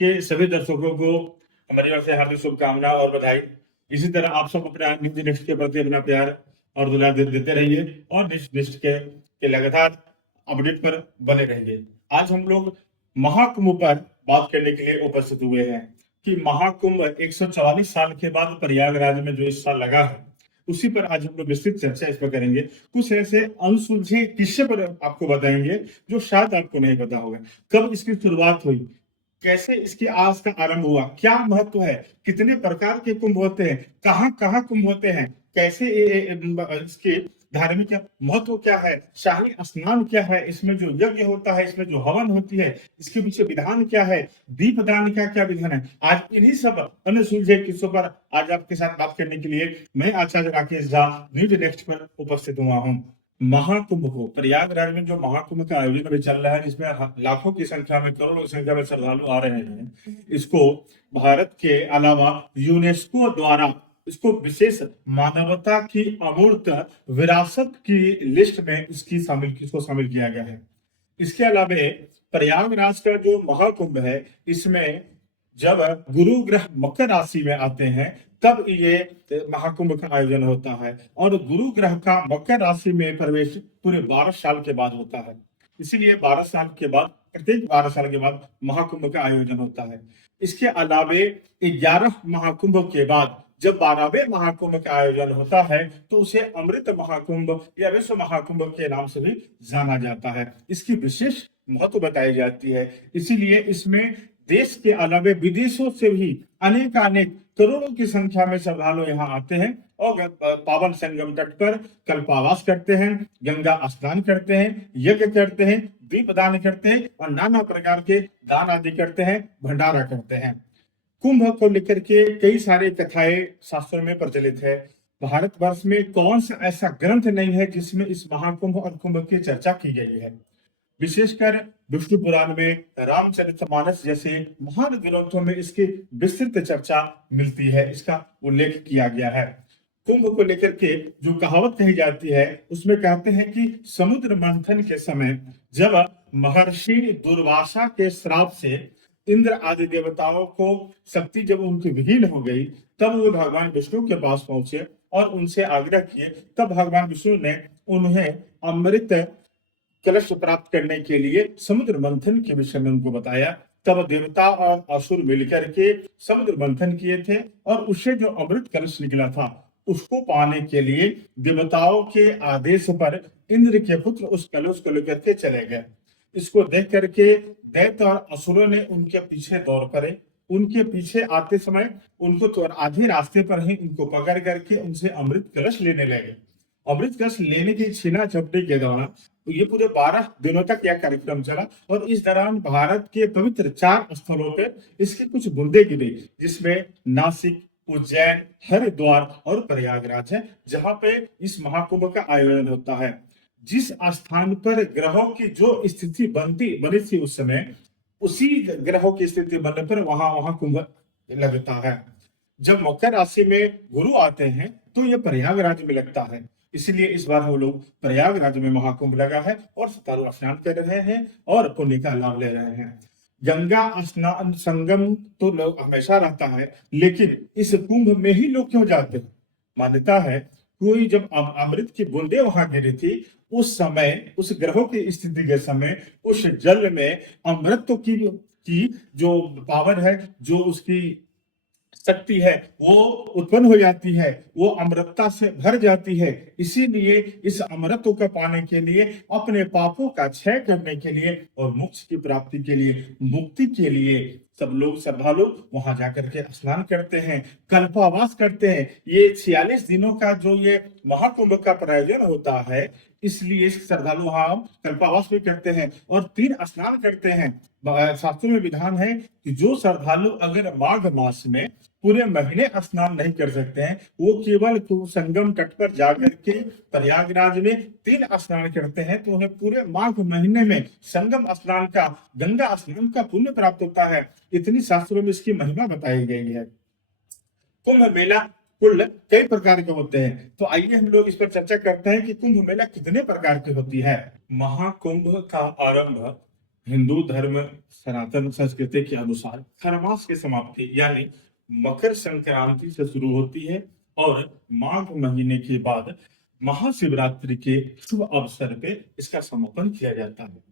के सभी दर्शकों को हमारी ओर से हार्दिक शुभकामनाएं और बधाई। इसी तरह आप सब अपना न्यूज नेक्स्ट के प्रति अपना प्यार और दुलार देते रहिए और नेक्स्ट के लगातार अपडेट पर बने रहिए। आज हम लोग महाकुंभ पर बात करने के लिए उपस्थित हुए हैं कि महाकुंभ 144 साल के बाद प्रयागराज में जो इस साल लगा है, उसी पर आज हम लोग विस्तृत चर्चा इस पर करेंगे। कुछ ऐसे अनसुलझे किस्से पर आपको बताएंगे जो शायद आपको नहीं पता होगा। कब इसकी शुरुआत हुई, कैसे इसकी आज का आरंभ हुआ, क्या महत्व है, कितने प्रकार के कुंभ होते हैं, कहाँ कहाँ कुंभ होते हैं, कैसे इसके धार्मिक महत्व क्या है, शाही स्नान क्या है, इसमें जो यज्ञ होता है, इसमें जो हवन होती है, इसके पीछे विधान क्या है, दीपदान का क्या विधान है। आज इन्हीं सब अन्य सुलझे किस्सों पर आज आपके साथ बात करने के लिए मैं आचार्य राकेश झा न्यूज नेक्स्ट पर उपस्थित हुआ हूँ। महाकुंभ को प्रयागराज में जो महाकुंभ का आयोजन अभी चल रहा है, जिसमें लाखों की संख्या में, करोड़ों की संख्या में श्रद्धालु आ रहे हैं, इसको भारत के अलावा यूनेस्को द्वारा इसको विशेष मानवता की अमूर्त विरासत की लिस्ट में इसको शामिल किया गया है। इसके अलावा प्रयागराज का जो महाकुंभ है, इसमें जब गुरु ग्रह मकर राशि में आते हैं तब ये महाकुंभ का आयोजन होता है और गुरु ग्रह का मकर राशि में प्रवेश पूरे 12 साल के बाद होता है। इसीलिए 12 साल के बाद, प्रत्येक 12 साल के बाद महाकुंभ का आयोजन होता है। इसके अलावे 11 महाकुंभ के बाद जब 12वें महाकुंभ का आयोजन होता है तो उसे अमृत महाकुंभ या विश्व महाकुंभ के नाम से भी जाना जाता है। इसकी विशेष महत्व बताई जाती है। इसीलिए इसमें देश के अलावा विदेशों से भी अनेक करोड़ों की संख्या में श्रद्धालु यहाँ आते हैं और पावन संगम तट पर कल्पावास करते हैं, गंगा स्नान करते हैं, यज्ञ करते हैं, दीपदान करते हैं और नाना प्रकार के दान आदि करते हैं, भंडारा करते हैं। कुंभ को लेकर के कई सारे कथाएं शास्त्रों में प्रचलित है। भारतवर्ष में कौन सा ऐसा ग्रंथ नहीं है जिसमें इस महाकुंभ और कुंभ की चर्चा की गई है। विशेषकर विष्णु पुराण में, रामचरितमानस जैसे महान ग्रंथों में इसकी विस्तृत चर्चा मिलती है, इसका उल्लेख किया गया है। कुंभ को लेकर के जो कहावत कही जाती है उसमें कहते हैं कि समुद्र मंथन के समय जब महर्षि दुर्वासा के श्राप से इंद्र आदि देवताओं को शक्ति जब उनकी विहीन हो गई, तब वो भगवान विष्णु के पास पहुंचे और उनसे आग्रह किए। तब भगवान विष्णु ने उन्हें अमृत कलश प्राप्त करने के लिए समुद्र मंथन के विषय में उनको बताया। तब देवता और असुर मिलकर के समुद्र मंथन किए थे और उससे जो अमृत कलश निकला था उसको पाने के लिए देवताओं के आदेश पर इंद्र के पुत्र उस कलश को लेकर के चले गए। इसको देख करके दैत्य और असुरों ने उनके पीछे दौड़ पड़े। उनके पीछे आते समय उनको तो आधे रास्ते पर ही उनको पकड़ करके उनसे अमृत कलश लेने लगे। अमृत कलश लेने की छीना झपटी के दौरान ये पूरे 12 दिनों तक यह कार्यक्रम चला और इस दौरान भारत के पवित्र 4 स्थलों पर इसकी कुछ बूंदे गिरी, जिसमें नासिक, उज्जैन, हरिद्वार और प्रयागराज है, जहां पे इस महाकुंभ का आयोजन होता है। जिस स्थान पर ग्रहों की जो स्थिति बनी थी उस समय, उसी ग्रहों की स्थिति बनने पर वहां कुंभ लगता है। जब मकर राशि में गुरु आते हैं तो यह प्रयागराज में लगता है। इसलिए इस बार हम लोग प्रयागराज में महाकुंभ लगा है और श्रद्धालु स्नान कर रहे हैं और पुण्य का लाभ ले रहे हैं। गंगा स्नान संगम तो लोग हमेशा रहता है, लेकिन इस कुंभ में ही लोग क्यों जाते हैं? मान्यता है कोई जब अमृत की बूंदे वहां गिरी थी उस समय, उस ग्रहों की स्थिति के समय उस जल में अमृत की जो पावर है, जो उसकी शक्ति है, वो उत्पन्न हो जाती है, वो अमृतता से भर जाती है। इसीलिए इस अमृत को पाने के लिए, अपने पापों का क्षय करने के लिए और मोक्ष की प्राप्ति के लिए, मुक्ति के लिए सब लोग श्रद्धालु वहां जाकर के स्नान करते हैं, कल्पावास करते हैं। ये 46 दिनों का जो ये महाकुंभ का प्रायोजन होता है, इसलिए श्रद्धालु वहां कल्पावास भी करते हैं और 3 स्नान करते हैं। शास्त्रों में विधान है कि जो श्रद्धालु अगर माघ मास में पूरे महीने स्नान नहीं कर सकते हैं, वो केवल संगम तट पर जाकर के प्रयागराज में 3 स्नान करते हैं तो उन्हें पूरे माघ महीने में संगम स्नान का, गंगा स्नान का पुण्य प्राप्त होता है। इतनी शास्त्रों में इसकी महिमा बताई गई है। कुंभ मेला कुल कई प्रकार के होते हैं, तो आइए हम लोग इस पर चर्चा करते हैं कि कुंभ मेला कितने प्रकार की होती है। महाकुंभ का आरंभ हिंदू धर्म सनातन संस्कृति के अनुसार खरमास की समाप्ति यानी मकर संक्रांति से शुरू होती है और माघ महीने के बाद महाशिवरात्रि के शुभ अवसर पे इसका समापन किया जाता है।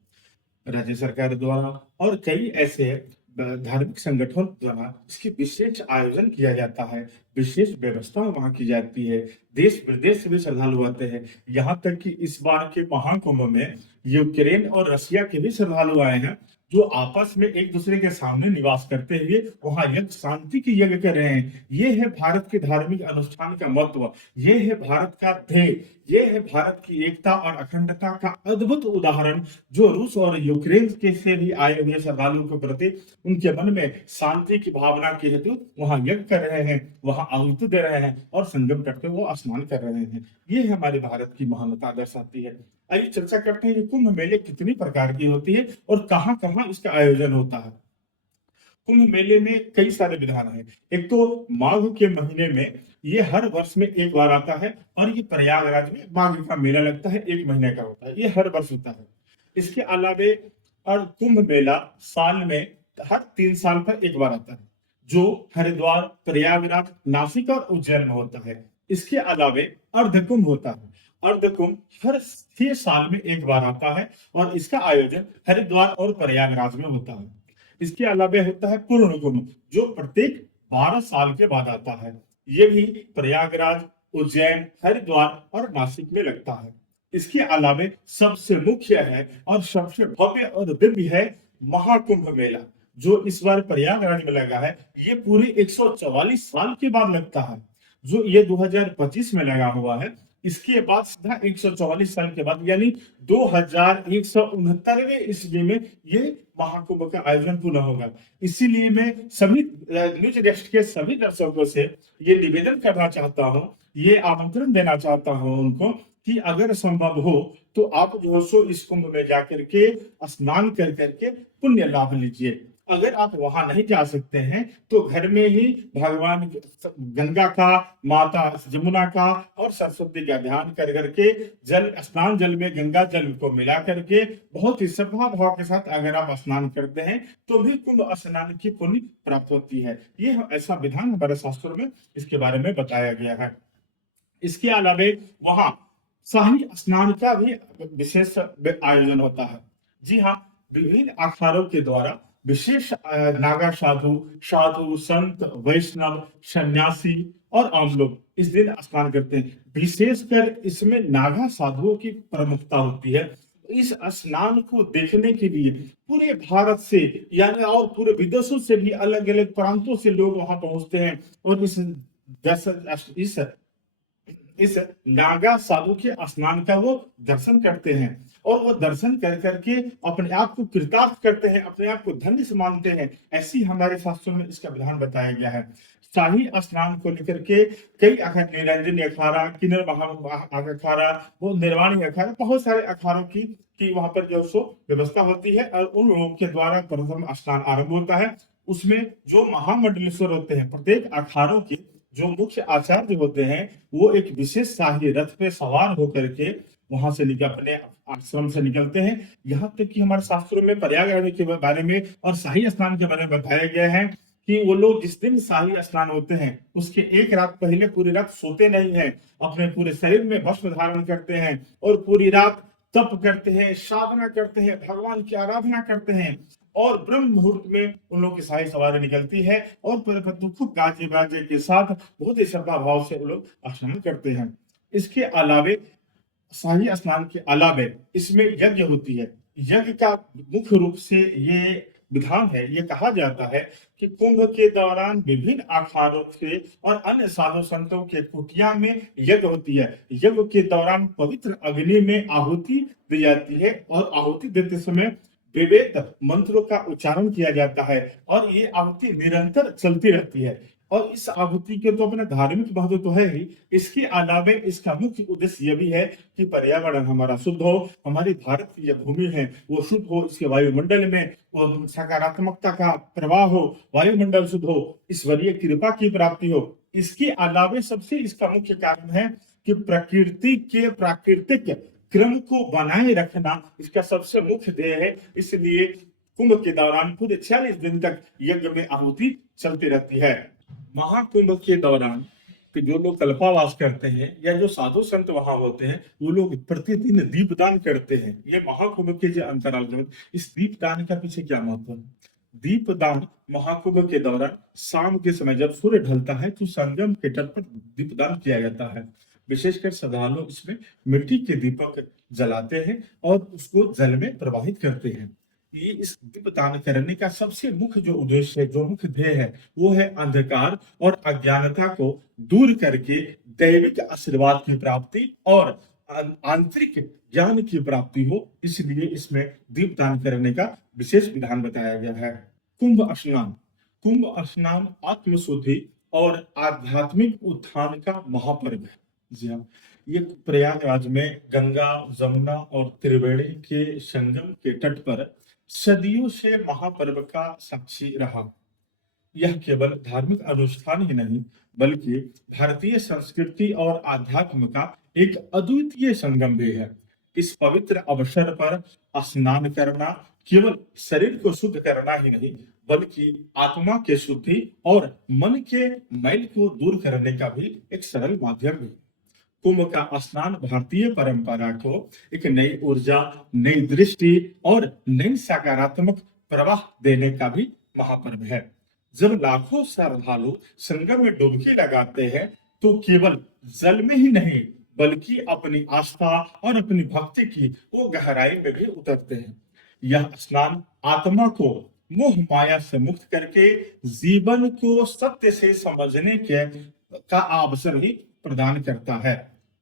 राज्य सरकार द्वारा और कई ऐसे धार्मिक संगठन द्वारा इसकी विशेष आयोजन किया जाता है, विशेष व्यवस्था वहां की जाती है। देश विदेश से भी श्रद्धालु आते हैं। यहाँ तक कि इस बार के महाकुंभ में यूक्रेन और रशिया के भी श्रद्धालु आए हैं, जो आपस में एक दूसरे के सामने निवास करते हुए वहां यज्ञ शांति की यज्ञ कर रहे हैं। ये है भारत के धार्मिक अनुष्ठान का महत्व, ये है भारत का ध्येय, ये है भारत की एकता और अखंडता का अद्भुत उदाहरण, जो रूस और यूक्रेन के से भी आए हुए श्रद्धालुओं के प्रति उनके मन में शांति की भावना के हेतु वहां यज्ञ कर रहे हैं, वहां आहुति दे रहे हैं और संगम तट पे वो स्नान कर रहे हैं। ये हमारे भारत की महानता दर्शाती है। आइए चर्चा करते हैं कि कुंभ मेले कितनी प्रकार की होती है और कहां कहां इसका आयोजन होता है। कुंभ मेले में कई सारे विधान हैं। एक तो माघ के महीने में ये हर वर्ष में एक बार आता है और ये प्रयागराज में माघ का मेला लगता है, 1 महीने का होता है, ये हर वर्ष होता है। इसके अलावे और कुंभ मेला साल में हर 3 साल पर एक बार आता है, जो हरिद्वार, प्रयागराज, नासिक और उज्जैन में होता है। इसके अलावे अर्धकुंभ होता है। अर्धकुंभ हर 6 साल में एक बार आता है और इसका आयोजन हरिद्वार और प्रयागराज में होता है। इसके अलावा होता है पूर्ण कुंभ, जो प्रत्येक 12 साल के बाद आता है। ये भी प्रयागराज, उज्जैन, हरिद्वार और नासिक में लगता है। इसके अलावा सबसे मुख्य है और सबसे भव्य और दिव्य है महाकुंभ मेला, जो इस बार प्रयागराज में लगा है। ये पूरे 144 साल के बाद लगता है, जो ये 2025 में लगा हुआ है। इसके बाद सीधा 144 साल के बाद यानी 2169वें ईस्वी में ये महाकुंभ का आयोजन पुनः होगा। इसीलिए मैं सभी न्यूज डेस्क के सभी दर्शकों से ये निवेदन करना चाहता हूँ, ये आमंत्रण देना चाहता हूँ उनको कि अगर संभव हो तो आप जो सो इस कुंभ में जाकर के स्नान कर करके पुण्य लाभ लीजिए। अगर आप वहां नहीं जा सकते हैं तो घर में ही भगवान गंगा का, माता जमुना का और सरस्वती का ध्यान कर करके जल स्नान जल में गंगा जल को मिला करके बहुत ही श्रद्धा भाव के साथ अगर आप स्नान करते हैं तो भी कुंभ स्नान की पुण्य प्राप्त होती है। ये ऐसा विधान हमारे शास्त्रों में इसके बारे में बताया गया है। इसके अलावा वहां शाही स्नान का भी विशेष आयोजन होता है। जी हाँ, विभिन्न अखाड़ों के द्वारा विशेष नागा साधु संत, वैष्णव, सन्यासी और आम लोग इस दिन स्नान करते हैं। विशेषकर इसमें नागा साधुओं की प्रमुखता होती है। इस स्नान को देखने के लिए पूरे भारत से यानी और पूरे विदेशों से भी अलग अलग प्रांतों से लोग वहां पहुंचते हैं और इस नागा साधु के स्नान का वो दर्शन करते हैं और वो दर्शन कर करके अपने आप को कृतार्थ करते हैं, अपने आप को धन्य से मानते हैं। ऐसी हमारे शास्त्रों में इसका विधान बताया गया है। शाही स्नान को लेकर के कई अखाड़े, निरंजनी अखाड़ा, किन्नर अखाड़ा, वो निर्वाणी अखाड़ा, बहुत सारे अखाड़ों की वहां पर जो सो व्यवस्था होती है और उन लोगों के द्वारा प्रथम स्नान आरंभ होता है। उसमें जो महामंडलेश्वर होते हैं, प्रत्येक अखाड़ों के जो मुख्य आचार्य होते हैं, वो एक विशेष शाही रथ पे सवार होकर के वहां से अपने आश्रम से निकलते हैं। यहाँ तक कि हमारे शास्त्रों में प्रयागराज के बारे में और शाही स्नान के बारे में बताया गया है कि वो लोग जिस दिन शाही स्नान होते हैं उसके एक रात पहले पूरी रात सोते नहीं है, अपने पूरे शरीर में भस्म धारण करते हैं और पूरी रात तप करते हैं, साधना करते हैं, भगवान की आराधना करते हैं और ब्रह्म मुहूर्त में उन लोगों की शाही सवारी निकलती है और खूब गाजे बाजे के साथ बहुत ही श्रद्धा भाव से वो लोग स्नान करते हैं। इसके अलावे शाही स्नान के अलावे इसमें यज्ञ होती है। यज्ञ का मुख्य रूप से ये विधान है, ये कहा जाता है कि कुंभ के दौरान विभिन्न अखाड़ों से और अन्य साधु संतों के कुटिया में यज्ञ होती है। यज्ञ के दौरान पवित्र अग्नि में आहुति दी जाती है और आहुति देते समय विवेक मंत्रों का उच्चारण किया जाता है और ये आहुति निरंतर चलती रहती है। और इस आहुति के तो अपना धार्मिक महत्व तो है ही, इसके अलावा इसका मुख्य उद्देश्य यह भी है कि पर्यावरण हमारा शुद्ध हो, हमारी भारत की जो भूमि है वो शुद्ध हो, इसके वायुमंडल में वो सकारात्मकता का प्रवाह हो, वायुमंडल शुद्ध हो, ईश्वरीय कृपा की प्राप्ति हो। इसके अलावा सबसे इसका मुख्य कारण है कि प्रकृति के प्राकृतिक क्रम को बनाए रखना इसका सबसे मुख्य ध्येय है। इसलिए कुंभ के दौरान पूरे 40 दिन तक यज्ञ में आहुति चलती रहती है। महाकुंभ के दौरान कि जो लोग कल्पावास करते हैं या जो साधु संत वहां होते हैं, वो लोग प्रतिदिन दीपदान करते हैं। ये महाकुंभ के जो अंतराल में इस दीपदान का पीछे क्या महत्व है? दीपदान महाकुंभ के दौरान शाम के समय जब सूर्य ढलता है तो संगम के तट पर दीपदान किया जाता है। विशेषकर श्रद्धालु इसमें मिट्टी के दीपक जलाते हैं और उसको जल में प्रवाहित करते हैं। ये इस दीपदान करने का सबसे मुख्य जो उद्देश्य है, जो मुख्य ध्येय है, वो है अंधकार और अज्ञानता को दूर करके दैविक आशीर्वाद की प्राप्ति और आंतरिक ज्ञान की प्राप्ति हो। इसलिए इसमें दीपदान करने का विशेष विधान बताया गया है। कुंभ स्नान। कुंभ स्नान आत्मशुद्धि और आध्यात्मिक उत्थान का महापर्व है। जी हाँ, ये प्रयागराज में गंगा, जमुना और त्रिवेणी के संगम के तट पर सदियों से महापर्व का साक्षी रहा। यह केवल धार्मिक अनुष्ठान ही नहीं बल्कि भारतीय संस्कृति और आध्यात्म का एक अद्वितीय संगम भी है। इस पवित्र अवसर पर स्नान करना केवल शरीर को शुद्ध करना ही नहीं बल्कि आत्मा के शुद्धि और मन के मैल को दूर करने का भी एक सरल माध्यम है। कुंभ का स्नान भारतीय परंपरा को एक नई ऊर्जा, नई दृष्टि और नई सकारात्मक प्रवाह देने का भी महापर्व है। जब लाखों श्रद्धालु संगम में डुबकी लगाते हैं तो केवल जल में ही नहीं बल्कि अपनी आस्था और अपनी भक्ति की वो गहराई में भी उतरते हैं। यह स्नान आत्मा को मोह माया से मुक्त करके जीवन को सत्य से समझने का अवसर ही प्रदान करता है।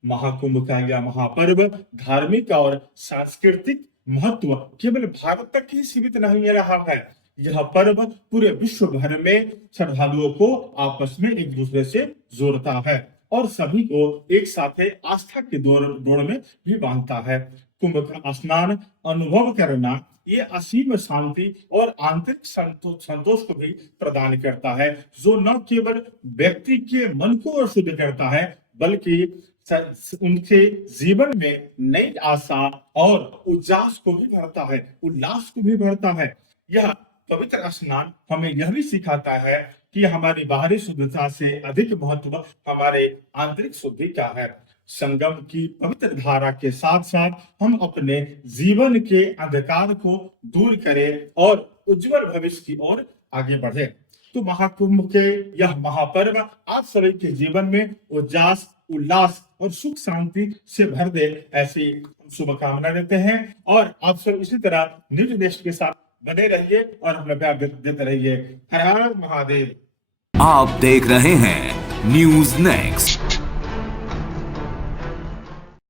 महाकुंभ का यह महापर्व धार्मिक और सांस्कृतिक महत्व केवल भारत तक ही सीमित नहीं रहा है। यह पर्व पूरे विश्व भर में श्रद्धालुओं को आपस में एक दूसरे से जोड़ता है और सभी को एक साथ आस्था के डोर में भी बांधता है। कुंभ का स्नान अनुभव करना ये असीम शांति और आंतरिक संतोष को भी प्रदान करता है, जो न केवल व्यक्ति के मन को शुद्ध करता है बल्कि उनके जीवन में नई आशा और उल्लास को भी भरता है। यह पवित्र स्नान हमें यह भी सिखाता है कि हमारी बाहरी शुद्धता से अधिक महत्व हमारे आंतरिक शुद्धि का है। संगम की पवित्र धारा के साथ साथ हम अपने जीवन के अंधकार को दूर करें और उज्जवल भविष्य की ओर आगे बढ़े। तो महाकुंभ के यह महापर्व आप सभी के जीवन में उल्लास और सुख शांति से भर दे, ऐसी शुभकामना देते हैं। और आप सब इसी तरह न्यूज नेक्स्ट के साथ बने रहिए और अपना प्यार देते रहिए। हर हर महादेव। आप देख रहे हैं न्यूज नेक्स्ट।